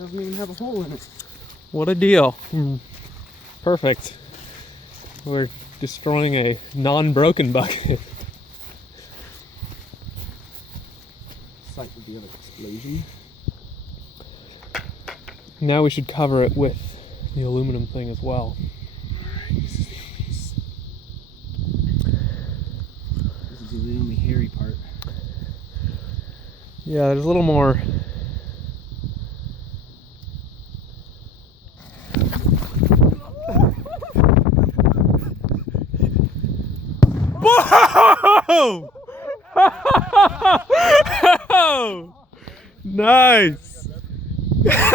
Doesn't even have a hole in it. What a deal. Perfect. We're destroying a non-broken bucket. Site of the other explosion. Now we should cover it with the aluminum thing as well. This is the only hairy part. Yeah, there's a little more. Whoa! Nice!